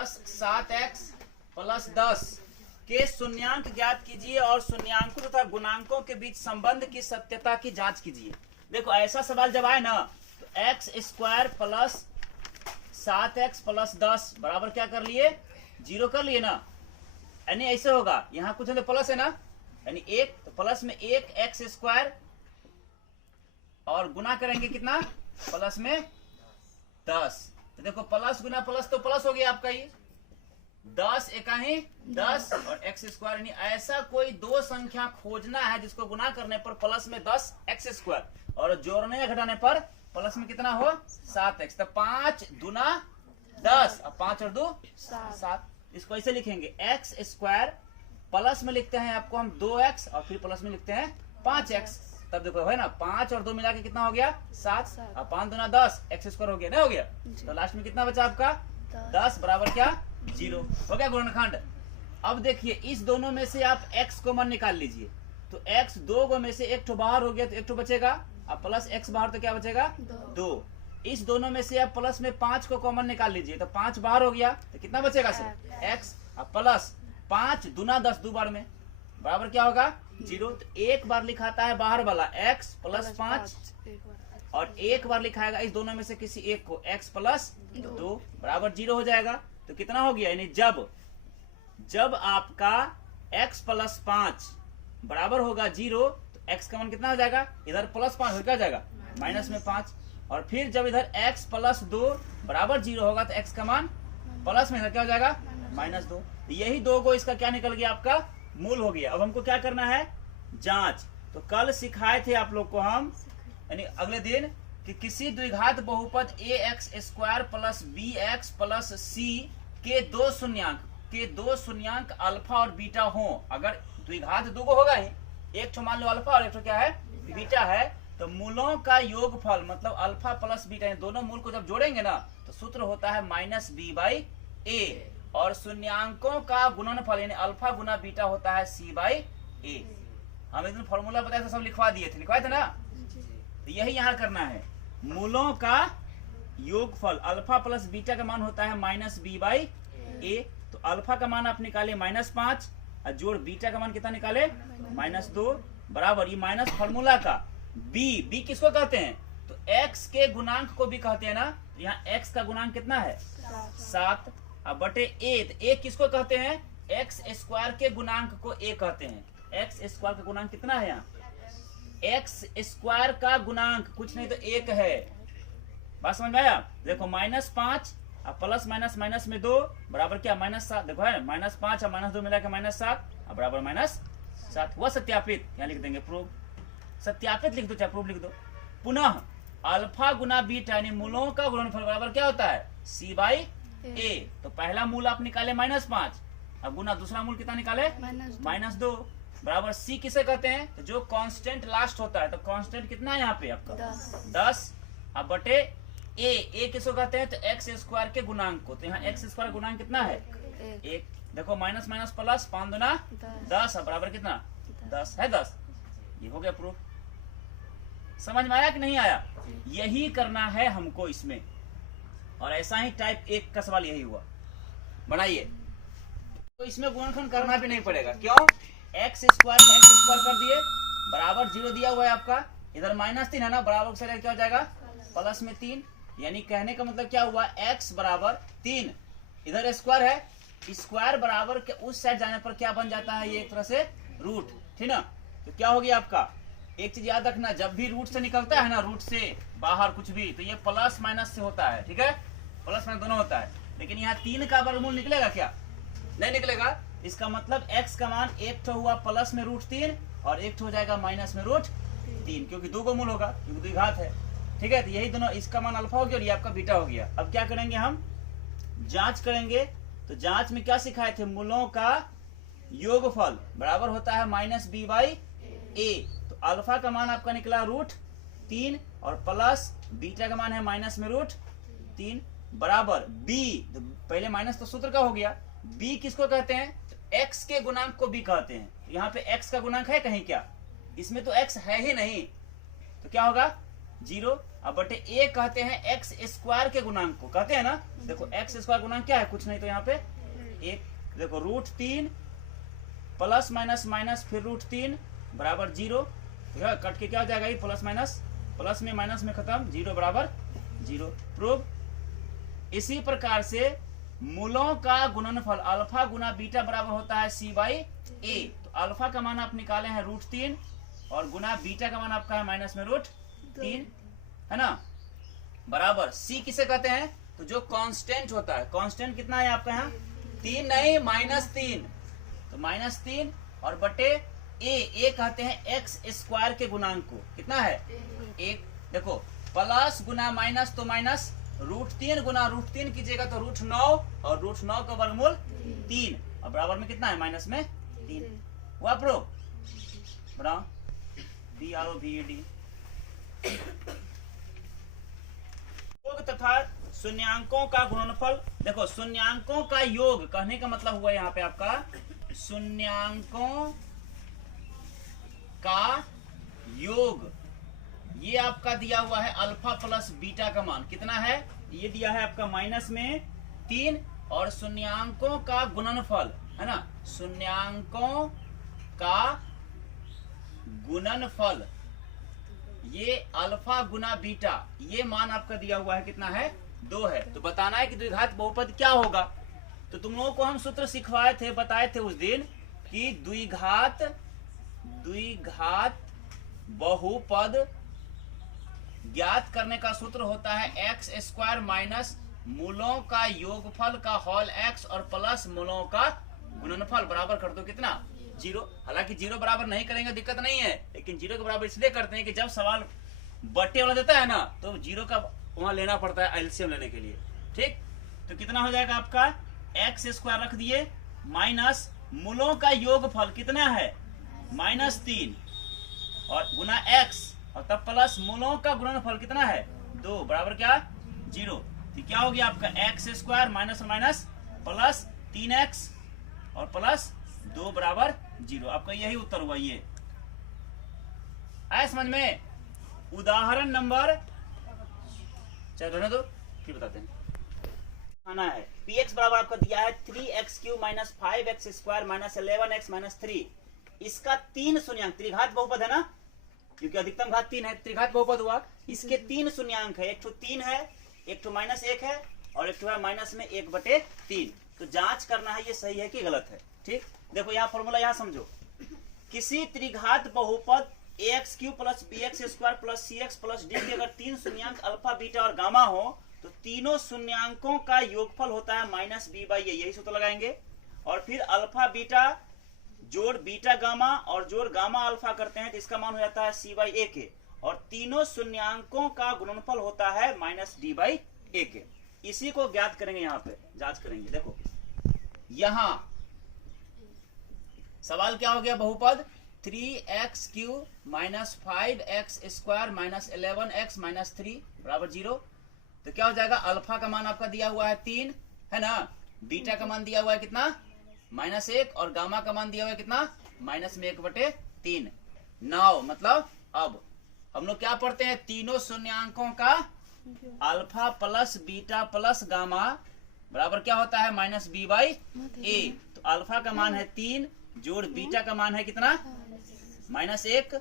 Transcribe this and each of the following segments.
Plus 7x plus 10 के शून्यांक ज्ञात कीजिए और शून्यांकों तथा गुणांकों के बीच संबंध की सत्यता की जांच कीजिए। देखो ऐसा सवाल जब आए ना तो x square plus 7x plus 10 बराबर क्या कर लिए, 0 कर लिए ना। यानी ऐसे होगा, यहाँ कुछ तो प्लस है ना, यानी एक तो प्लस में 1x स्क्वायर और गुना करेंगे कितना, प्लस में 10। तो देखो प्लस गुना प्लस तो प्लस हो गया आपका, ये 10 एका ही 10 और x स्क्वायर। यानी ऐसा कोई दो संख्या खोजना है जिसको गुना करने पर प्लस में 10 x स्क्वायर और जोड़ने या घटाने पर प्लस में कितना हो 7x। तो 5 दूना 10 और 5 और 2 7। इसको ऐसे लिखेंगे x स्क्वायर प्लस में लिखते हैं आपको हम 2x और फिर प्लस में लिखते हैं 5x। तब देखो है ना 5 और 2 मिला के कितना हो गया 7 और 5 दूना 10 x स्क्वायर हो गया, नहीं हो गया। तो लास्ट में कितना बचा आपका 10 बराबर क्या 0 हो गया गुणनखंड। अब देखिए इस दोनों में से आप x कॉमन निकाल लीजिए। तो x दो गो में से एक ठो बाहर हो गया तो एक ठो बचेगा, अब प्लस x बाहर तो क्या बचेगा 2। इस दोनों में से आप प्लस में 5 को कॉमन निकाल लीजिए तो 5 बाहर हो गया तो कितना बचेगा सर x और प्लस 5 दूना 10 दो बार में बराबर क्या होगा 0। तो एक बार लिखाता है बाहर वाला x प्लस 5 और एक बार लिखाएगा इस दोनों में से किसी एक को x प्लस 2 बराबर 0 हो जाएगा। तो कितना हो गया, यानी जब आपका x प्लस 5 बराबर होगा 0 तो x का मान कितना हो जाएगा, इधर प्लस 5 हो क्या जाएगा माइनस में 5। और फिर जब इधर x प्लस 2 बराबर 0 होगा तो x का मान प्लस में इधर क्या हो जाएगा माइनस 2। यही दो को इसका क्या निकल गया आपका मूल हो गया। अब हमको क्या करना है जांच। तो कल सिखाए थे आप लोग को हम, यानी अगले दिन, कि किसी द्विघात बहुपद ax square plus bx plus c के दो शून्यांक अल्फा और बीटा हो। अगर द्विघात दो को होगा ही, एक तो मान लो अल्फा और एक तो क्या है बीटा है, तो मूलों का योगफल मतलब अल्फा प्लस बीटा दोनों मूल को जब जोड़ेंगे ना तो सूत्र होता है माइनस बी बाई ए और शून्यांकों का गुणनफल यानी अल्फा गुना बीटा होता है सी बाई ए। हम एक दिन फॉर्मूला बताया था, सब लिखवा दिए थे, लिखवाए थे ना। तो यही यहाँ करना है, मूलों का योगफल अल्फा प्लस बीटा का मान होता है माइनस बी बाई ए। तो अल्फा का मान आप निकाले -5 और जोड़ बीटा का मान कितना निकाले -2 बराबर ये माइनस फॉर्मूला का बी किसको कहते हैं, तो x के गुणांक को भी कहते हैं ना। तो यहाँ x का गुणांक कितना है 7 अब बटे a। तो a किसको कहते हैं, x स्क्वायर के गुणांक को a कहते हैं। x स्क्वायर का गुणांक कितना है, यहाँ x स्क्वायर का गुणांक कुछ नहीं तो 1 है। बात समझ में आया। देखो -5 और प्लस माइनस माइनस में 2 बराबर क्या -7। देखो है -5 और -2 मिला के -7 बराबर -7 हुआ सत्यापित। यहाँ लिख देंगे प्रूफ, सत्यापित लिख दो चाहे प्रूफ लिख दो। पुनः अल्फा गुना बीटा यानी मूलों का गुणनफल बराबर क्या होता है c बाई ए। तो पहला मूल आप निकाले -5 अब गुना दूसरा मूल कितना निकाले -2 बराबर c किसे कहते हैं, तो जो कांस्टेंट लास्ट होता है। तो कांस्टेंट कितना है यहाँ पे आपका 10 अब बटे ए किसको कहते हैं, तो एक्स स्क्वायर के गुणांक को। तो यहाँ एक्स स्क्वायर गुणांक कितना है 1। देखो माइनस माइनस प्लस 5 दूना 10 बराबर कितना 10 है 10। ये हो गया प्रूफ। समझ में आया कि नहीं आया, यही करना है हमको इसमें। और ऐसा ही टाइप 1 का सवाल यही हुआ, बनाइए। तो इसमें गुणनखंड करना भी नहीं पड़ेगा, क्यों, एक्स स्क्वायर कर दिए बराबर 0 दिया हुआ है आपका। इधर -3 है ना, बराबर से क्या हो जाएगा प्लस में 3। यानी कहने का मतलब क्या हुआ, x बराबर 3, इधर स्क्वायर है, स्क्वायर बराबर के उस साइड जाने पर क्या बन जाता है, ये एक तरह से रूट, ठीक ना। तो क्या हो गया आपका, एक चीज याद रखना, जब भी रूट से निकलता है ना, रूट से बाहर कुछ भी, तो ये प्लस माइनस से होता है, ठीक है, प्लस माइनस दोनों होता है। लेकिन यहाँ 3 का वर्गमूल निकलेगा क्या, नहीं निकलेगा। इसका मतलब x का मान एक तो हुआ प्लस में √3 और एक तो हो जाएगा माइनस में √3, क्योंकि 2 को मूल होगा, क्योंकि द्विघात है, ठीक है। तो यही दोनों, इसका मान अल्फा हो गया और ये आपका बीटा हो गया। अब क्या करेंगे, हम जांच करेंगे। तो जांच में क्या सिखाए थे, मूलों का योगफल बराबर होता है माइनस बी बाई ए। तो अल्फा का मान आपका निकला √3 और प्लस बीटा का मान है माइनस में √3 बराबर बी। तो पहले माइनस तो सूत्र का हो गया, बी किसको कहते हैं, तो एक्स के गुणांक को बी कहते हैं। यहाँ पे एक्स का गुणांक है कहीं क्या, इसमें तो एक्स है ही नहीं, तो क्या होगा जीरो। अब बटे ए कहते हैं एक्स स्क्वायर के गुणांक को, कहते हैं ना। देखो एक्स स्क्वायर गुणांक क्या है, कुछ नहीं तो यहाँ पे एक, देखो √3 प्लस माइनस माइनस फिर √3 बराबर जीरो। कट के क्या हो जाएगा, ये प्लस माइनस, प्लस में माइनस में खत्म, जीरो बराबर जीरो। प्रूव। इसी प्रकार से मूलों का गुणनफल अल्फा गुना बीटा बराबर होता है c/a। तो अल्फा का मान आप निकाले हैं √3 और गुना बीटा का मान आपका है माइनस में √3, है ना, बराबर c किसे कहते हैं, तो जो कांस्टेंट होता है। कांस्टेंट कितना है आपका यहाँ, 3 नहीं -3, तो -3 और बटे ए कहते हैं एक्स स्क्वायर के गुणांक को, कितना है 1। देखो प्लस गुना माइनस तो माइनस, √3 गुना √3 कीजिएगा तो √9 और √9 का वर्गमूल 3 और बराबर में कितना है, माइनस में 3। हुआ प्रूफ, बनाओ BROVED। योग तथा शून्यांकों का गुणनफल। देखो शून्यांकों का योग कहने का मतलब हुआ यहाँ पे आपका शून्यांकों का योग। ये आपका दिया हुआ है अल्फा प्लस बीटा का मान कितना है, ये दिया है आपका माइनस में 3 और शून्यांकों का गुणनफल, है ना, शून्यांकों का गुणनफल ये अल्फा गुना बीटा, ये मान आपका दिया हुआ है कितना है, 2 है। तो बताना है कि द्विघात बहुपद क्या होगा। तो तुम लोगों को हम सूत्र सिखवाए थे, बताए थे उस दिन कि द्विघात बहुपद ज्ञात करने का सूत्र होता है एक्स स्क्वायर माइनस मूलों का योगफल का होल एक्स और प्लस मूलों का गुणनफल बराबर कर दो कितना, 0। हालांकि 0 बराबर नहीं करेंगे दिक्कत नहीं है, लेकिन 0 के बराबर इसलिए करते हैं कि जब सवाल बट्टे वाला देता है ना तो 0 का वहां लेना पड़ता है एलसीएम लेने के लिए, ठीक। तो कितना हो जाएगा आपका, एक्स स्क्वायर रख दिए माइनस मूलों का योगफल कितना है -3 और गुना एक्स और तब प्लस मूलों का गुणनफल कितना है 2 बराबर क्या 0। तो क्या हो गया आपका x square minus minus plus 3x और प्लस 2 बराबर 0। आपका यही उत्तर हुआ। ये आया समझ में। उदाहरण नंबर, चलो रहने दो फिर बताते हैं। आना है px बराबर आपका दिया है 3x³ minus 5x square minus 11x minus 3। इसका 3 शून्यांक, त्रिघात बहुपद है ना, क्योंकि अधिकतम घात 3 है, त्रिघात बहुपद हुआ। इसके 3 शून्यांक है, एक तो 3 है, एक तो -1 है और एक तो है माइनस में 1/3। तो जांच करना है ये सही है कि गलत है, ठीक। देखो यहाँ फॉर्मूला यहाँ समझो, किसी त्रिघात बहुपद ax³ plus bx square plus cx plus d के अगर 3 शून्यांक अल्फा बीटा और गामा हो तो तीनों शून्यांकों का योगफल होता है -b/a। यही सूत्र लगाएंगे और फिर अल्फा बीटा जोड़ बीटा गामा और जोड़ गामा अल्फा करते हैं तो इसका मान हो जाता है c/a के, और तीनों शून्यांकों का गुणनफल होता है -d/a के। इसी को ज्ञात करेंगे, यहाँ पे जांच करेंगे। देखो यहां सवाल क्या हो गया, बहुपद 3x³ minus 5x square minus 11x minus 3 बराबर 0। तो क्या हो जाएगा, अल्फा का मान आपका दिया हुआ है 3, है ना, बीटा का मान दिया हुआ है कितना -1 और गामा का मान दिया हुआ है कितना -1/3। 9 मतलब अब हम लोग क्या पढ़ते हैं, तीनों शून्यांकों का alpha plus beta plus gamma बराबर क्या होता है -b/a। तो अल्फा का मान है 3 जोड़ बीटा का मान है कितना -1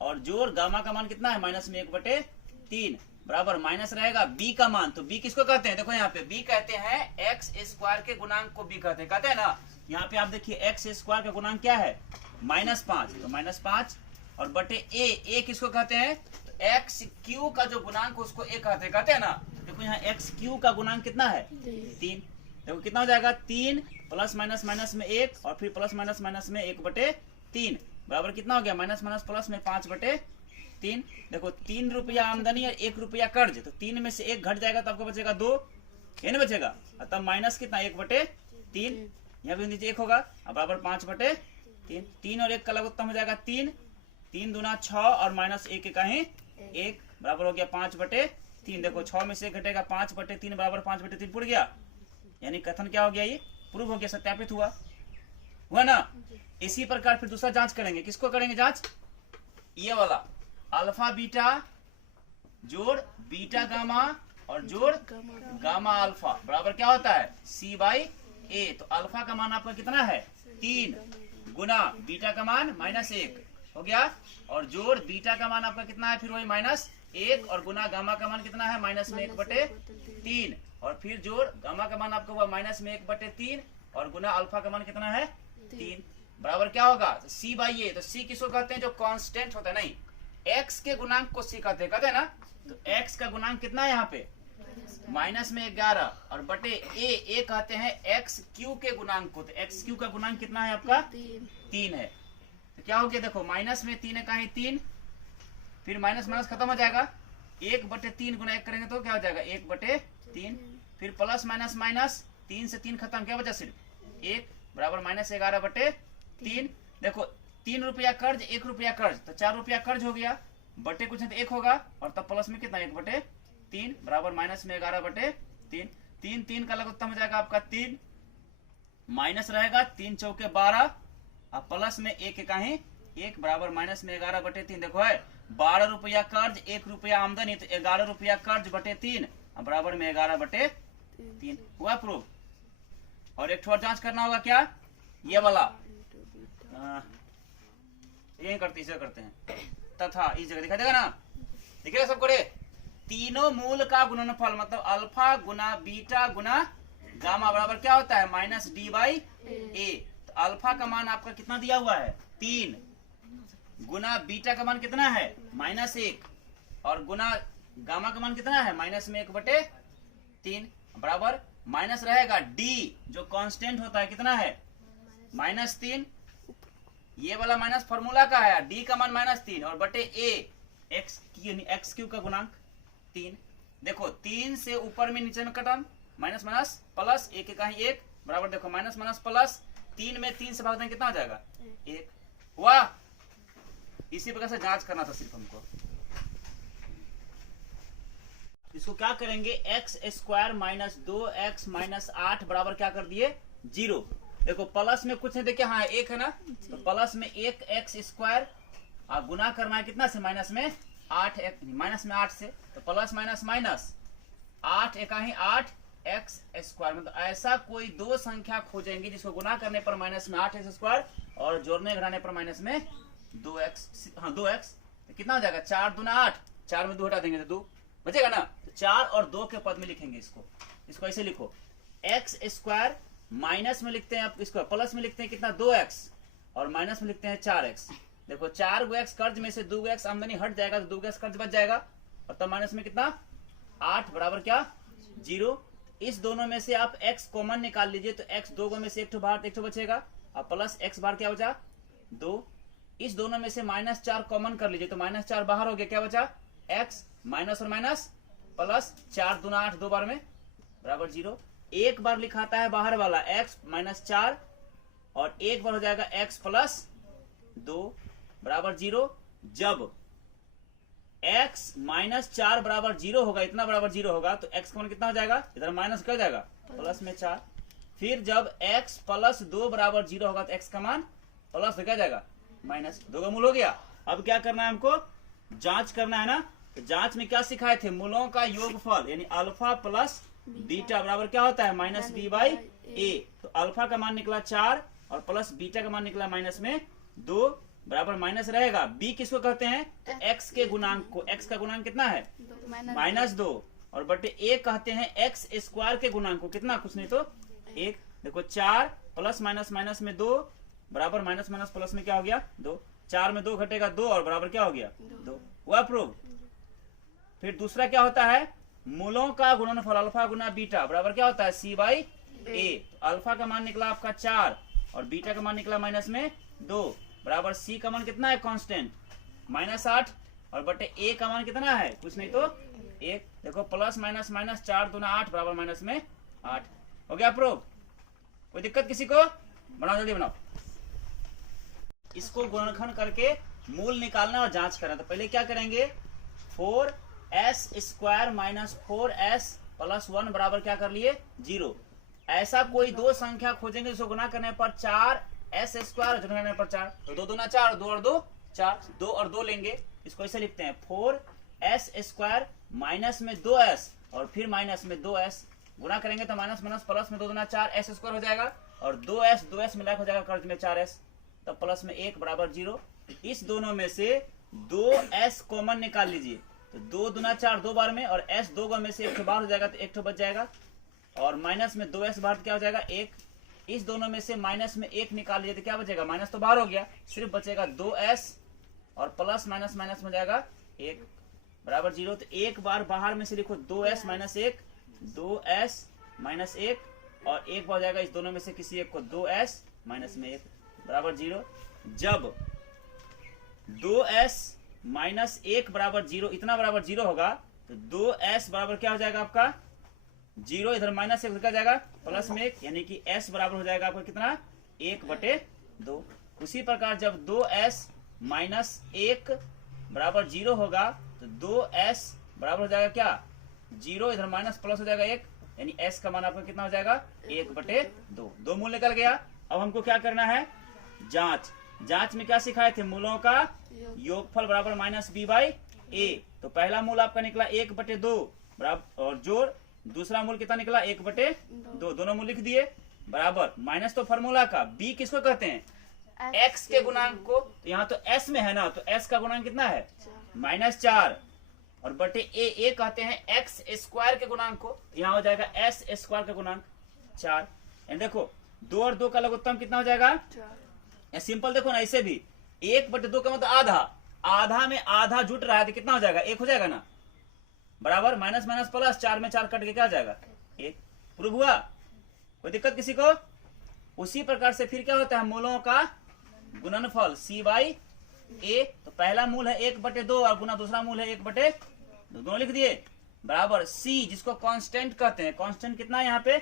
और जोड़ गामा का मान कितना है -1/3 बराबर माइनस रहेगा b का मान। तो b किसको कहते हैं, देखो यहाँ पे b कहते हैं एक्स स्क्वायर के गुणांक को b कहते हैं ना। यहाँ पे आप देखिए एक्स स्क्वायर का गुणांक क्या है -5, तो -5 और बटे a किसको कहते हैं, तो x³ का जो गुणांक उसको a कहते हैं ना। देखो यहाँ x³ का गुणांक कितना है 3। देखो कितना हो जाएगा 3 प्लस माइनस माइनस में 1 और फिर प्लस माइनस माइनस में 1/3 बराबर कितना हो गया माइनस माइनस प्लस में 5/3। देखो 3 रुपया आमदनी और 1 रुपया कर्ज, तो 3 में से 1 घट जाएगा तो आपको बचेगा 2, ये नहीं बचेगा, तब माइनस कितना 1/3, यहाँ पे नीचे 1 होगा अब बराबर 5/3। 3 और 1 का लघुत्तम हो जाएगा 3, 3 दूना 6 और -1 का ही 1 बराबर हो गया 5/3। देखो 6 में से 1 घटेगा 5/3 बराबर 5/3 पुर गया, यानी कथन क्या हो गया, ये प्रूव हो गया, सत्यापित हुआ ना। इसी प्रकार फिर दूसरा जांच करेंगे, किसको करेंगे जांच, ये वाला अल्फा बीटा जोड़ बीटा गामा और जोड़ गामा अल्फा बराबर क्या होता है सी बाई ए। तो अल्फा का मान आपका कितना है 3 गुना बीटा का मान -1 हो गया, और जोड़ बीटा का मान आपका कितना है फिर वही -1 और गुना गामा का मान कितना है -1/3 और फिर जोड़ गामा का मान आपका हुआ -1/3 और गुना अल्फा का मान कितना है 3 बराबर क्या होगा सी बाई ए। तो सी किसको कहते हैं जो कांस्टेंट होता है, नहीं एक्स के गुणांक को सी कहते हैं ना। तो एक्स का गुणांक कितना है यहाँ पे -11 और बटे ए कहते हैं एक्स क्यू के गुणांक को। तो एक्स क्यू का गुणांक कितना है आपका 3 है। तो क्या हो गया देखो माइनस में 3 है कहीं 3, फिर माइनस माइनस खत्म हो जाएगा 1/3 गुना 1 करेंगे तो क्या हो जाएगा 1/3, फिर प्लस माइनस माइनस 3 से 3 खत्म, क्या बचा सिर्फ 1 बराबर -11/3। देखो 3 रुपया कर्ज 1 रुपया कर्ज तो 4 रुपया कर्ज हो गया, बटे कुछ नहीं तो 1 होगा और तब प्लस में कितना 1/3 बराबर -11/3। 3 का लघुत्तम हो जाएगा आपका 3, माइनस रहेगा 3 चौके 12 और प्लस में 1 कहीं 1 बराबर -11/3। देखो है 12 रुपया कर्ज 1 रुपया आमदनी तो 11 रुपया कर्ज बटे 3 बराबर में 11/3 हुआ प्रूफ। और एक और जांच करना होगा क्या ये वाला यही करते हैं तथा इस जगह दिखाई देगा ना, दिखेगा सबको रे। तीनों मूल का गुणनफल मतलब अल्फा गुना बीटा गुना गामा बराबर क्या होता है -d/a। तो अल्फा का मान आपका कितना दिया हुआ है 3 गुना बीटा का मान कितना है -1 और गुना गामा का मान कितना है -1/3 बराबर माइनस रहेगा d जो कांस्टेंट होता है कितना है -3। ये वाला माइनस फॉर्मूला का है, d का मान -3 और बटे a एक्स क्यू का गुणांक 3। देखो 3 से ऊपर में नीचे में कटन माइनस माइनस प्लस 1 का 1 बराबर देखो माइनस माइनस प्लस 3 में 3 से भाग देंगे कितना हो जाएगा 1। वाह, इसी प्रकार से जांच करना था सिर्फ हमको। इसको क्या करेंगे x² - 2x - 8 बराबर क्या कर दिए 0। देखो प्लस में कुछ नहीं देखिए हाँ 1 है ना, तो प्लस में 1x² और गुना करना है कितना से माइनस में 8 माइनस में 8 से, तो प्लस माइनस माइनस 8 एकाही 8x² मतलब ऐसा कोई दो संख्या खोजेंगे जिसको गुना करने पर माइनस में 8x² और जोड़ने घटाने पर माइनस में 2x। हाँ 2x तो कितना हो जाएगा 4 दूना 8, 4 में 2 हटा देंगे तो 2 बचेगा ना। तो 4 और 2 के पद में लिखेंगे इसको ऐसे लिखो x² माइनस में लिखते हैं आप इसको प्लस में लिखते हैं कितना 2x और माइनस में लिखते हैं 4x। देखो 4 गो x कर्ज में से 2 गो x आमदनी हट जाएगा तो 2 गो x कर्ज बच जाएगा और तब माइनस में कितना 8 बराबर क्या 0। इस दोनों में से आप x कॉमन निकाल लीजिए तो x 2 गो में से 1 ठो बाहर 1 ठो बचेगा और प्लस x बार क्या बचा 2। इस दोनों में से -4 कॉमन कर लीजिए तो -4 बाहर हो गया, क्या बचा x माइनस और माइनस प्लस 4 दूना 8 2 बार में बराबर 0। एक बार लिखाता है बाहर वाला x -4 और एक बार हो जाएगा x + 2 बराबर 0। जब x -4 बराबर 0 होगा, इतना बराबर 0 होगा तो x का मान कितना हो जाएगा इधर माइनस कर जाएगा प्लस में 4। फिर जब x + 2 बराबर 0 होगा तो x का मान प्लस क्या जाएगा -2 का मूल हो गया। अब क्या करना है हमको जांच करना है ना, तो जांच में क्या सिखाए थे मूलों का योगफल यानी अल्फा प्लस बीटा बराबर क्या होता है -b/a। तो अल्फा का मान निकला 4 और प्लस बीटा का मान निकला -2 बराबर माइनस रहेगा। b किसको कहते हैं तो x के गुणांक को, x का गुणांक कितना है -2 और बटे a कहते हैं x² के गुणांक को कितना कुछ नहीं तो 1। देखो 4 प्लस माइनस माइनस में 2 बराबर माइनस माइनस प्लस में क्या हो गया 2, 4 में 2 घटेगा 2 और बराबर क्या हो गया 2 हुआ प्रूव। फिर दूसरा क्या होता है मूलों का गुणनफल अल्फा गुना बीटा बराबर क्या होता है c/a। तो अल्फा का मान निकला आपका 4 और बीटा का मान निकला -2 बराबर c का मान कितना है कांस्टेंट -8 और बटे a का मान कितना है कुछ नहीं तो 1। देखो प्लस माइनस माइनस 4 दूना 8 बराबर -8 हो गया प्रूव। कोई दिक्कत किसी को, बनाओ जल्दी बनाओ। इसको गुणनखंड करके मूल निकालना और जांच करना। तो पहले क्या करेंगे 4s² - 4s + 1 बराबर क्या कर लिए 0। ऐसा कोई दो संख्या खोजेंगे जिसको गुना करने पर 4s² और करने पर 4 तो 2 दूना 4 2 और 2 4 2 और 2 लेंगे। इसको ऐसे लिखते हैं 4 एस स्क्वायर माइनस में 2s और फिर माइनस में 2s गुना करेंगे तो माइनस माइनस प्लस में 2 दूना 4 एस स्क्वायर हो जाएगा और 2s मिलाकर हो जाएगा कर्ज में 4s, तब प्लस में 1 बराबर 0। इस दोनों में से 2s कॉमन निकाल लीजिए, तो 2 दूना 4 2 बार में और s 2 में से 1 बाहर हो जाएगा तो 1 बच जाएगा और माइनस में 2s बाहर क्या हो जाएगा 1। इस दोनों में से माइनस में 1 निकाल लीजिए तो क्या बचेगा, माइनस तो बाहर हो गया, सिर्फ बचेगा 2s और प्लस माइनस माइनस में जाएगा 1 बराबर 0। तो एक बार बाहर में से लिखो 2s माइनस 1, 2s माइनस 1 और 1 बार जाएगा इस दोनों में से किसी एक को 2s माइनस में 1 बराबर 0। जब 2s माइनस 1 बराबर 0 इतना बराबर 0 होगा तो 2s बराबर क्या हो जाएगा आपका 0, इधर माइनस 1 क्या जाएगा प्लस में 1, यानी कि s बराबर हो जाएगा आपका कितना 1/2। उसी प्रकार जब 2s माइनस 1 बराबर 0 होगा तो 2s बराबर हो जाएगा क्या 0, इधर माइनस प्लस हो जाएगा 1, यानी s का मान आपका कितना हो जाएगा 1/2। 2 मूल निकल गया। अब हमको क्या करना है जांच में क्या सिखाए थे, मूलों का योगफल बराबर माइनस b/a। तो पहला मूल आपका निकला 1/2 बराबर और जोड़ दूसरा मूल कितना निकला 1/2, दोनों मूल लिख दिए बराबर माइनस तो फॉर्मूला का, b किसको कहते हैं x के गुणांक को, तो यहाँ तो s में है ना, तो s का गुणांक कितना है -4 और बटे a कहते हैं x स्क्वायर के गुणांक को, यहाँ हो जाएगा s स्क्वायर का गुणांक 4। एंड देखो 2 और 2 का लघुत्तम कितना हो जाएगा सिंपल, देखो ना ऐसे भी 1/2 का मतलब आधा में आधा जुट रहा है तो कितना हो जाएगा 1 हो जाएगा ना, बराबर माइनस माइनस प्लस 4 में 4 कट के क्या हो जाएगा 1। प्रूव हुआ, कोई दिक्कत किसी को। उसी प्रकार से फिर क्या होता है मूलों का गुणनफल c/a। तो पहला मूल है 1/2 और गुना दूसरा मूल है 1/2, दोनों लिख दिए बराबर c जिसको कांस्टेंट कहते हैं, कांस्टेंट कितना है यहाँ पे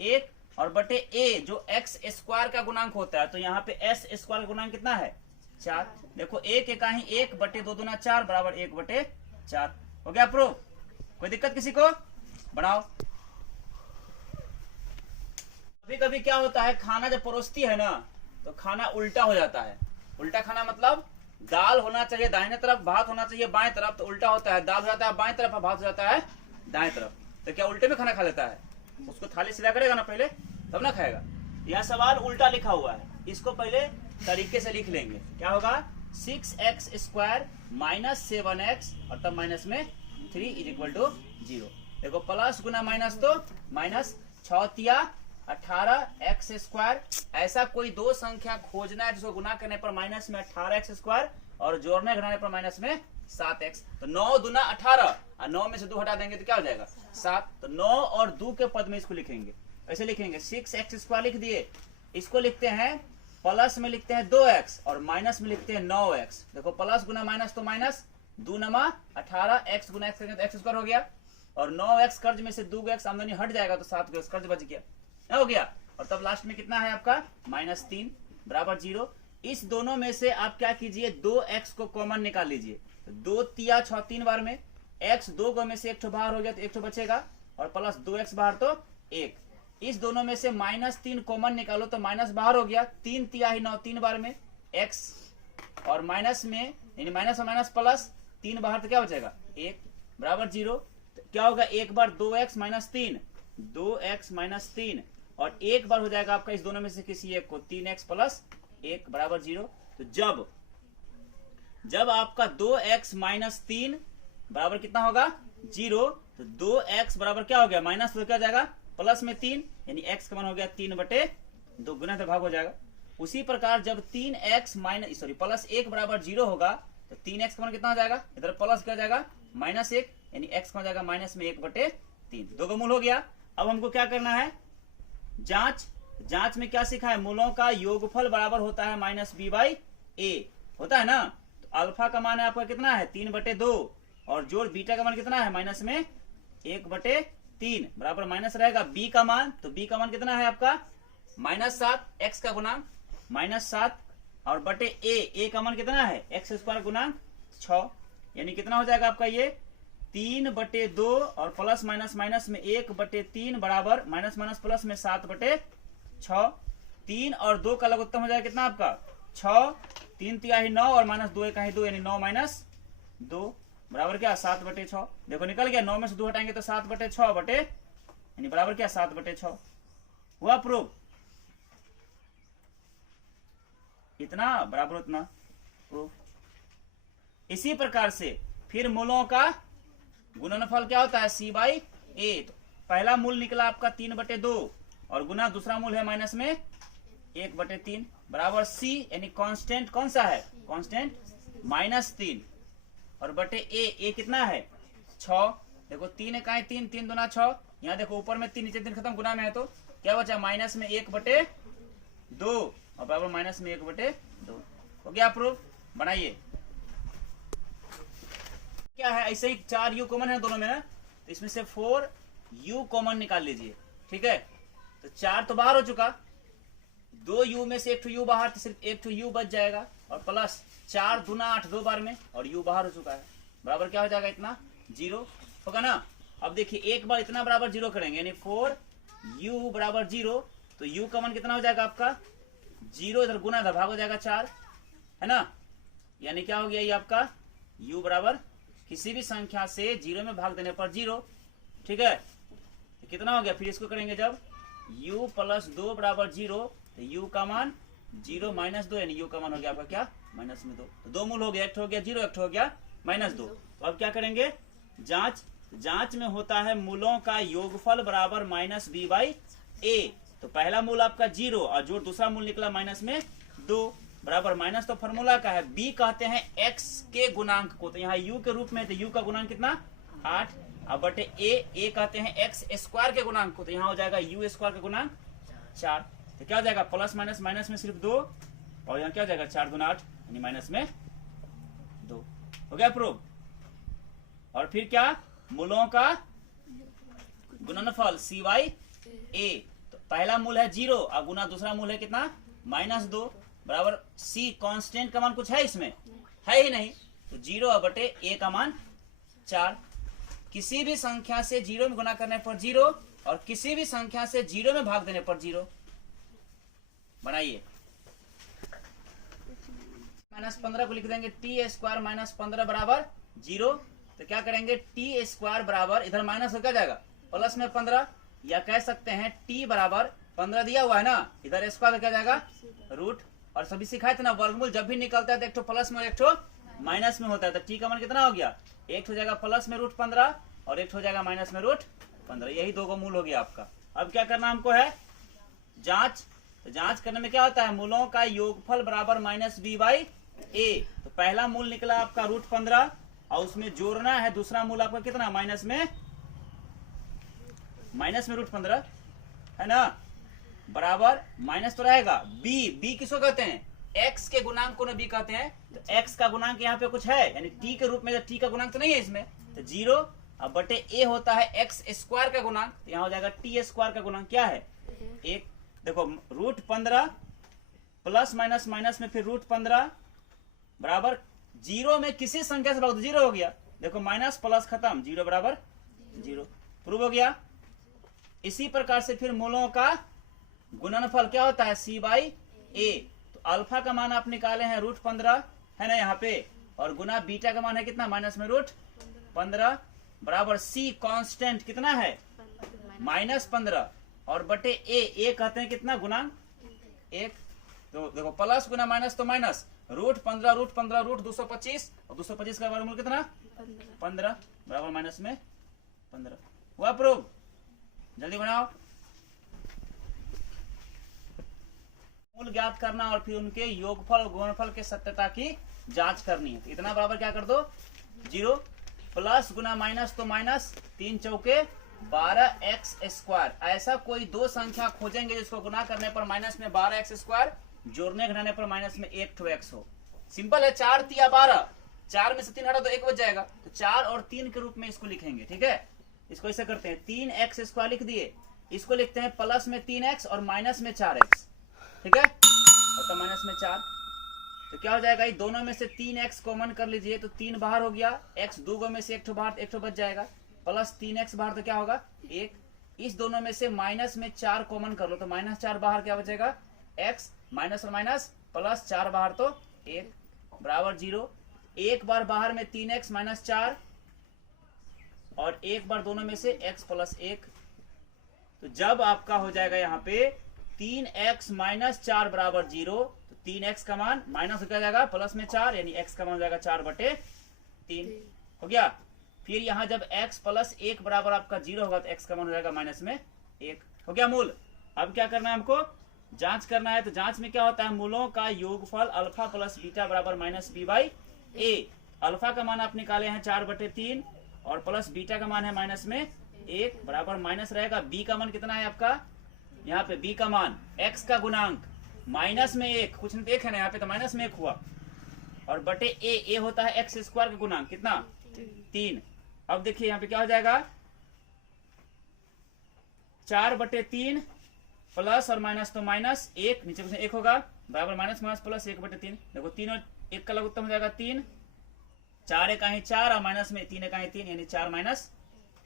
1 और बटे a जो x स्क्वायर का गुणांक होता है, तो यहाँ पे s स्क्वायर का गुणांक कितना है 4। देखो 1 ही 1/2 दूना 4 बराबर 1/4 हो गया प्रूव। कोई दिक्कत किसी को, बढ़ाओ। कभी कभी क्या होता है खाना जब परोसती है ना तो खाना उल्टा हो जाता है। उल्टा खाना मतलब दाल होना चाहिए दाहिने तरफ, भात होना चाहिए बाएं तरफ, तो उल्टा होता है दाल हो जाता है बाएं तरफ और भात हो जाता है दाएं तरफ। तो क्या उल्टे में खाना खा लेता है, उसको थाली सीधा करेगा ना पहले तब ना खाएगा। यह सवाल उल्टा लिखा हुआ है, इसको पहले तरीके से लिख लेंगे। क्या होगा 6x² माइनस 7x और तब माइनस में 3 = 0। देखो प्लस गुना माइनस तो माइनस 6 18x²। ऐसा कोई दो संख्या खोजना है जिसको गुना करने पर माइनस में 18x² और जोड़ने घटाने पर माइनस में 7x। तो 9 दूना 18 और 9 में से 2 हटा देंगे तो क्या हो जाएगा 7। तो 9 और 2 के पद में इसको लिखेंगे, ऐसे लिखेंगे 6x² लिख दिए। इसको लिखते हैं प्लस में लिखते हैं 2x और माइनस में लिखते हैं 9x। देखो प्लस गुना माइनस तो माइनस 2 नमा 18 x गुना x करेंगे तो x² हो गया और 9x कर्ज में से 2x आमदनी हट जाएगा तो 7x कर्ज बच गया, हो गया। और तब लास्ट में कितना है आपका -3 बराबर 0। इस दोनों में से आप क्या कीजिए 2x को कॉमन निकाल लीजिए। तो 2 तिया 6 3 बार में x 2 में से 1 बाहर हो गया तो 1 बचेगा और प्लस 2x बाहर तो 1। इस दोनों में से -3 कॉमन निकालो तो माइनस बाहर हो गया, 3 तिया 9 3 बार में x और माइनस में यानी माइनस और माइनस प्लस 3 बाहर तो क्या बचेगा 1 बराबर 0। तो क्या होगा एक बार 2x -3 2x -3 और एक बार हो जाएगा आपका इस दोनों में से किसी एक को 3x + 1 बराबर 0। तो जब आपका 2x -3 बराबर कितना होगा 0, तो 2x बराबर क्या हो गया माइनस तो क्या हो जाएगा प्लस में 3 यानी x का मान हो गया 3/2 गुना तो भाग हो जाएगा। उसी प्रकार जब 3x प्लस 1 बराबर 0 होगा तो 3x का मान कितना हो जाएगा, इधर प्लस क्या हो जाएगा -1 यानी x का हो जाएगा माइनस में 1/3, 2 का मूल हो गया। अब हमको क्या करना है जांच में क्या सीखा है मूलों का योगफल बराबर होता है -b/a होता है ना। तो अल्फा का मान है आपका कितना है 3/2 और जोड़ बीटा का मान कितना है माइनस में 1/3 बराबर माइनस रहेगा b का मान। तो b का मान कितना है आपका -7 x का गुणांक -7 और बटे a का मान कितना है x² गुणांक 6 यानी कितना हो जाएगा आपका ये 3/2 और प्लस माइनस माइनस में 1/3 बराबर माइनस माइनस प्लस में 7/6। 3 और 2 का लघुत्तम हो जाएगा कितना आपका 6, 3 तिया 9 और -2 1 2 यानी 9 - 2 बराबर क्या 7/6। देखो निकल गया, 9 में से 2 हटाएंगे तो 7/6 बटे यानी बराबर क्या 7/6 हुआ प्रूफ। इतना बराबर उतना प्रूफ। इसी प्रकार से फिर मूलों का गुणनफल क्या होता है C/A। तो पहला मूल निकला आपका 3/2 और गुना दूसरा मूल है माइनस में 1/3 बराबर C यानी कांस्टेंट कौन सा है, कांस्टेंट -3 और बटे ए कितना है 6। देखो 3 का 3, 3 दूना 6। यहाँ देखो ऊपर में 3 नीचे 3 खत्म, गुना में है तो क्या बचा माइनस में 1/2 और बराबर माइनस में 1/2 हो गया प्रूफ। बनाइए क्या है, ऐसे ही 4 u कॉमन है दोनों में ना, तो इसमें से 4 u कॉमन निकाल लीजिए। ठीक है, तो 4 तो बाहर हो चुका, 2 u में से 1 u बाहर, तो सिर्फ 1 u बच जाएगा और प्लस 4 दूना 8 2 बार में और u बाहर हो चुका है बराबर क्या हो जाएगा इतना 0 होगा ना। अब देखिए एक बार इतना बराबर 0 करेंगे यानी 4u बराबर 0, तो u कॉमन कितना हो जाएगा आपका 0, इधर गुना इधर भाग हो जाएगा 4 है ना, यानी क्या हो गया ये आपका u बराबर किसी भी संख्या से 0 में भाग देने पर 0। ठीक है, तो कितना हो गया, फिर इसको करेंगे जब u + 2 बराबर 0, तो u का मान 0 - 2 यानी u का मान हो गया आपका क्या -2। तो 2 मूल हो गया, एक हो गया 0, एक हो गया -2। तो अब क्या करेंगे जांच में होता है मूलों का योगफल बराबर -b/a। तो पहला मूल आपका 0 और जो दूसरा मूल निकला -2 बराबर माइनस तो फॉर्मूला का है, b कहते हैं x के गुणांक को, तो यहाँ u के रूप में, तो u का गुणांक कितना 8 अब बटे a कहते हैं x² के गुणांक को, तो यहाँ हो जाएगा u² का गुणांक 4। तो क्या हो जाएगा प्लस माइनस, माइनस में सिर्फ 2 और यहाँ क्या हो जाएगा 4 दूना 8 यानी माइनस में 2 हो गया प्रूफ। और फिर क्या मूलों का गुणनफल C/A। तो पहला मूल है 0 और गुना दूसरा मूल है कितना -2 बराबर C कांस्टेंट का मान कुछ है इसमें है ही नहीं, तो 0 बटे a का मान 4। किसी भी संख्या से 0 में गुना करने पर 0 और किसी भी संख्या से 0 में भाग देने पर 0। बनाइए -15 को लिख देंगे t² -15 बराबर 0। तो क्या करेंगे t² बराबर इधर माइनस हो क्या जाएगा प्लस में 15, या कह सकते हैं t बराबर 15 दिया हुआ है ना, इधर स्क्वायर क्या जाएगा रूट। और सभी सिखाए थे ना वर्गमूल जब भी निकलता है तो एक तो प्लस में और एक तो माइनस में होता है, तो t का मान कितना हो गया, एक हो जाएगा प्लस में √15 और एक हो जाएगा माइनस में √15, यही 2 का मूल हो गया आपका। अब क्या करना हमको है जांच, तो जांच करने में क्या होता है मूलों का योगफल बराबर -b/a। तो पहला मूल निकला आपका √15 और उसमें जोड़ना है दूसरा मूल आपका कितना माइनस में √15 है ना, बराबर माइनस तो रहेगा b किसको कहते हैं x के गुणांक को b कहते हैं, तो x का गुणांक यहाँ पे कुछ है यानी t के रूप में, t का गुणांक तो नहीं है इसमें, तो 0 अब बटे a होता है x² का गुणांक, तो यहाँ हो जाएगा t² का गुणांक क्या है 1। देखो √15 प्लस माइनस माइनस में फिर √15 बराबर 0 में किसी संख्या से भाग 0 हो गया, देखो माइनस प्लस खत्म 0 बराबर 0 प्रूव हो गया। इसी प्रकार से फिर मूलों का गुणनफल क्या होता है C/A। तो अल्फा का मान आप निकाले हैं √15 है ना यहाँ पे, और गुना बीटा का मान है कितना -15 बराबर C कांस्टेंट कितना है -15 और बटे a कहते हैं कितना गुणांक 1। तो देखो प्लस गुना माइनस तो माइनस √15 √225 और 225 का वर्गमूल कितना 15 बराबर माइनस में 15 हुआ प्रूफ। जल्दी बनाओ। मूल ज्ञात करना और फिर उनके योगफल और गुणनफल के सत्यता की जांच करनी है। तो इतना बराबर क्या कर दो 0 प्लस गुना माइनस तो माइनस 3 चौके 12x²। ऐसा कोई दो संख्या खोजेंगे जिसको गुना करने पर माइनस में 12x², जोड़ने घटाने पर माइनस में 1x हो। सिंपल है, 4 3 12, 4 में से 3 हटा तो 1 बच जाएगा, तो 4 और 3 के रूप में इसको लिखेंगे। ठीक है, इसको ऐसे करते हैं 3x² लिख दिए, इसको लिखते हैं प्लस में 3x और माइनस में 4x। ठीक है, और तो माइनस में 4, तो क्या हो जाएगा, ये दोनों में से 3x कॉमन कर लीजिए तो 3 बाहर हो गया, x दो में से 1 बाहर 1 बच जाएगा, प्लस 3x बाहर तो क्या होगा 1। इस दोनों में से माइनस में 4 कॉमन कर लो तो -4 बाहर क्या बचेगा x, माइनस और माइनस प्लस 4 बाहर तो 1 बराबर 0। एक बार बाहर में 3x माइनस 4 और एक बार दोनों में से x प्लस 1। तो जब आपका हो जाएगा यहाँ पे 3x माइनस 4 बराबर 0, तो 3x का मान माइनस हो जाएगा प्लस में 4, यानी x का मान हो जाएगा 4/3 हो गया। फिर यहाँ जब x प्लस 1 बराबर आपका 0 होगा तो x का मान हो जाएगा माइनस में 1 हो गया मूल। अब क्या करना है हमको, जांच करना है। तो जांच में क्या होता है, मूलों का योगफल अल्फा प्लस बीटा बराबर minus B by A. Alpha का मान आप निकाले हैं 4/3 और प्लस बीटा का मान है माइनस में 1 बराबर माइनस रहेगा। बी का मान कितना है आपका, यहाँ पे बी का मान x का गुणांक माइनस में 1, कुछ नहीं 1 है ना यहाँ पे, तो माइनस में 1 हुआ, और बटे ए होता है एक्स स्क्वायर का गुणांक कितना 3। अब देखिए यहाँ पे क्या हो जाएगा 4/3 प्लस और माइनस तो माइनस 1, नीचे कुछ 1 होगा बराबर माइनस माइनस प्लस 1/3। देखो 3 और 1 का लघुत्तम हो जाएगा 3, 4 एकाही 4 और माइनस में 3 एकाही 3, यानी 4 माइनस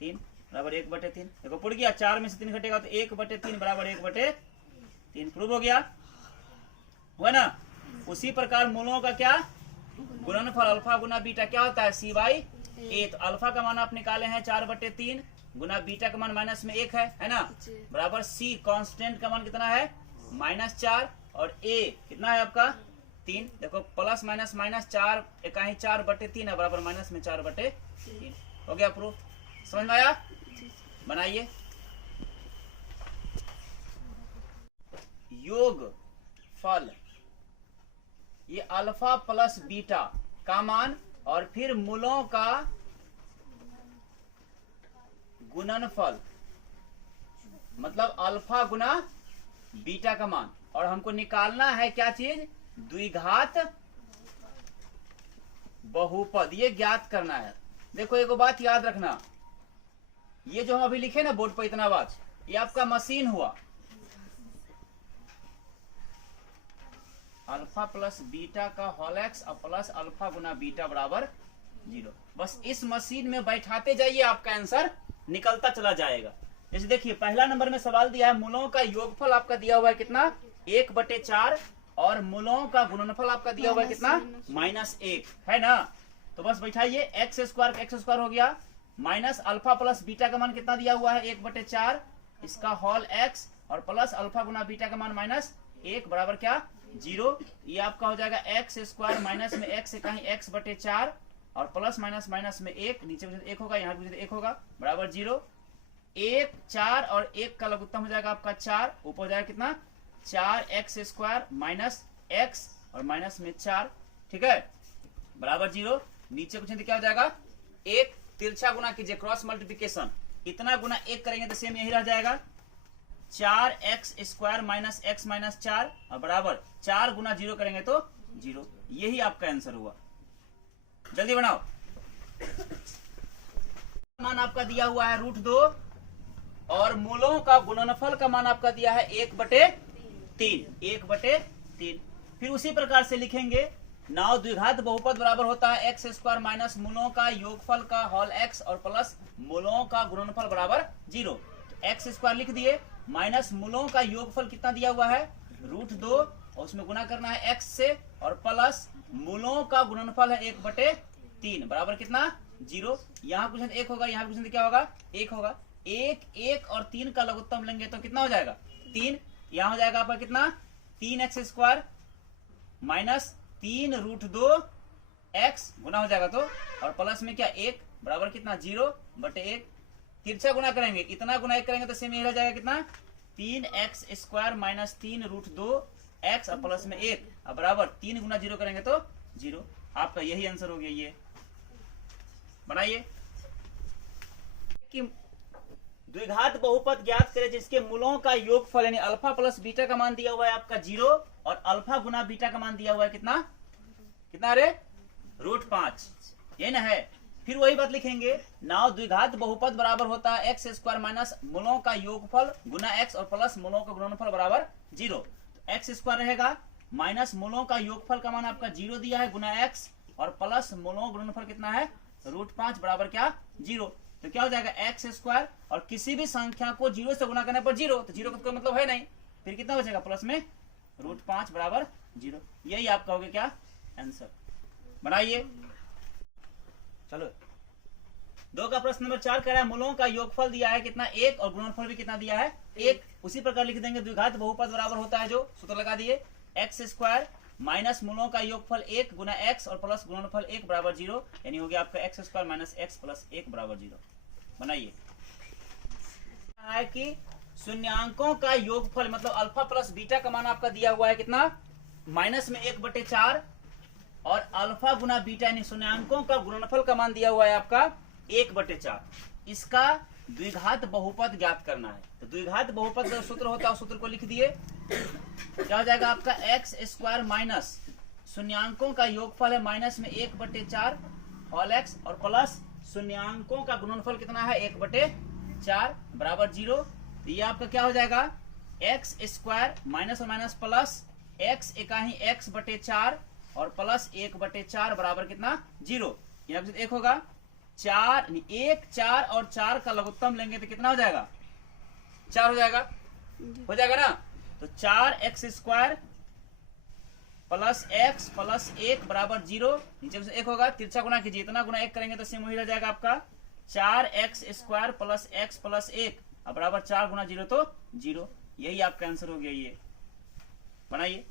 3 बराबर 1/3। देखो पुर गया, 4 में से 3 घटेगा तो 1/3 बराबर 1/3 प्रूव हो गया, हुआ ना। उसी प्रकार मूलों का क्या गुणनफल अल्फा गुना बीटा क्या होता है c/a। तो अल्फा का मान आप निकाले हैं 4/3 गुना बीटा का मान माइनस में 1 है ना, बराबर c कांस्टेंट का मान कितना है -4 और a कितना है आपका 3। देखो प्लस माइनस माइनस 4 एकाही 4/3 है बराबर माइनस में 4/3 हो गया प्रूफ। समझ में आया, बनाइए। योग फल, ये अल्फा प्लस बीटा का मान और फिर मूलों का गुणनफल, मतलब अल्फा गुना बीटा का मान, और हमको निकालना है क्या चीज, द्विघात बहुपद, ये ज्ञात करना है। देखो एक बात याद रखना, ये जो हम अभी लिखे ना बोर्ड पर इतना बात, ये आपका मशीन हुआ। अल्फा प्लस बीटा का होल एक्स और प्लस अल्फा गुना बीटा बराबर 0। बस इस मशीन में बैठाते जाइए, आपका आंसर निकलता चला जाएगा। जैसे देखिए पहला नंबर में सवाल दिया है, मूलों का योगफल आपका दिया हुआ है कितना 1/4 और मूलों का गुणनफल आपका दिया हुआ है कितना -1 है ना। तो बस बैठाइए, x स्क्वायर हो गया, माइनस अल्फा प्लस बीटा का मान कितना दिया हुआ है 1/4, इसका होल x और प्लस अल्फा गुना बीटा का मान -1 बराबर क्या 0। ये आपका हो जाएगा x स्क्वायर माइनस में x कहीं x/4 और प्लस माइनस माइनस में 1, नीचे 1 होगा, यहाँ भी 1 होगा बराबर 0। 1 4 और 1 का लघुत्तम हो जाएगा आपका 4, ऊपर हो जाएगा कितना 4x स्क्वायर माइनस x और माइनस में 4, ठीक है बराबर 0। नीचे कुछ नहीं, क्या हो जाएगा 1 तिरछा गुना कीजिए, क्रॉस मल्टीप्लिकेशन, इतना गुना 1 करेंगे तो सेम यही रह जाएगा 4x square minus x minus 4 और बराबर 4 गुना 0 करेंगे तो 0। यही आपका आंसर हुआ, जल्दी बनाओ। मान आपका दिया हुआ है √2 और मूलों का गुणनफल का मान आपका दिया है 1/3। फिर उसी प्रकार से लिखेंगे, नाव द्विघात बहुपद बराबर होता है x स्क्वायर माइनस मूलों का योगफल का होल x और प्लस मूलों का गुणनफल बराबर 0। तो x स्क्वायर लिख दिए, माइनस मूलों का योगफल कितना दिया हुआ है √2 और उसमें गुना करना है x से, और प्लस मूलों का गुणनफल है 1/3 बराबर कितना 0। यहाँ कुछ 1 होगा, यहाँ कुछ क्या होगा 1 होगा, 1 और 3 का लघुत्तम लेंगे तो कितना हो जाएगा 3। यहाँ हो जाएगा आपका कितना 3x स्क्वायर माइनस 3√2x गुना हो जाएगा तो, और प्लस में क्या 1 बराबर कितना 0/1। तिरछा गुना करेंगे, इतना गुना 1 करेंगे तो सेम यही रह जाएगा कितना 3x स्क्वायर माइनस 3√2x और प्लस में 1 और बराबर 3 गुना 0 करेंगे तो 0। आपका यही आंसर हो गया। ये बनाइए कि द्विघात बहुपद ज्ञात करें जिसके मूलों का योगफल यानी अल्फा प्लस बीटा का मान दिया हुआ है आपका 0 और अल्फा गुना बीटा का मान दिया हुआ है कितना अरे √5, ये ना है। फिर वही बात लिखेंगे, नाव द्विघात बहुपद बराबर होता है x स्क्वायर माइनस मूलों का योगफल गुना x और प्लस मूलों का गुणनफल बराबर 0। तो x स्क्वायर रहेगा माइनस मूलों का योगफल का मान आपका 0 दिया है गुना x और प्लस मूलों गुणनफल कितना है √5 बराबर क्या 0। तो क्या हो जाएगा x स्क्वायर और किसी भी संख्या को 0 से गुना करने पर 0, तो 0 का कोई मतलब है नहीं, फिर कितना बचेगा प्लस में √5 बराबर 0। यही आपका हो गया क्या आंसर। बनाइए। चलो 2 का प्रश्न नंबर 4 कह रहा है मूलों का योगफल दिया है कितना 1 और गुणनफल भी कितना दिया है 1। उसी प्रकार लिख देंगे द्विघात बहुपद बराबर होता है जो सूत्र लगा दिए एक्स स्क्वायर माइनस मूलों का योगफल 1 गुना x और प्लस गुणनफल 1 बराबर 0, यानी हो गया आपका x square minus x plus 1 बराबर 0। बनाइए है कि शून्यांकों का योगफल मतलब अल्फा प्लस बीटा का मान आपका दिया हुआ है कितना माइनस में 1/4 और अल्फा गुना बीटा यानी शून्यांकों का गुणनफल का मान दिया हुआ है आपका 1/4। इसका द्विघात बहुपद ज्ञात करना है। तो द्विघात बहुपद का सूत्र होता है, सूत्र को लिख दिए। क्या हो जाएगा आपका एक्स स्क्वायर माइनस शून्यांकों का योगफल है माइनस में 1/4 होल एक्स और प्लस शून्यांकों का गुणनफल कितना है 1/4 बराबर 0। तो ये आपका क्या हो जाएगा एक्स स्क्वायर माइनस और माइनस प्लस एक्स इकाई x/4 और प्लस 1/4 बराबर कितना 0। यहाँ पे 1 होगा 4 1 4 और 4 का लघुत्तम लेंगे तो कितना हो जाएगा 4 हो जाएगा ना। तो 4x square plus x plus 1 बराबर 0। नीचे से 1 होगा, तिरछा गुना कीजिए, इतना गुना 1 करेंगे तो सेम वही रह जाएगा आपका 4x square plus x plus 1 अब बराबर 4 गुना 0 तो 0। यही आपका आंसर हो गया। ये बनाइए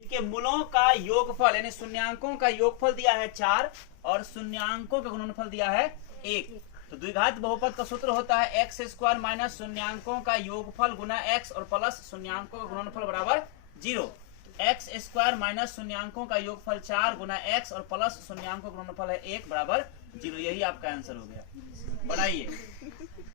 ठीक है। मूलों का योगफल यानी शून्यांकों का योगफल दिया है 4 और शून्यांकों का गुणनफल दिया है 1। तो द्विघात बहुपद का सूत्र होता है एक्स स्क्वायर माइनस शून्यांकों का योगफल गुना x और प्लस शून्यांकों का गुणनफल बराबर 0। एक्स स्क्वायर माइनस शून्यांकों का योगफल 4 गुना x और प्लस शून्यांकों का गुणनफल है 1 बराबर 0। यही आपका आंसर हो गया। बनाइए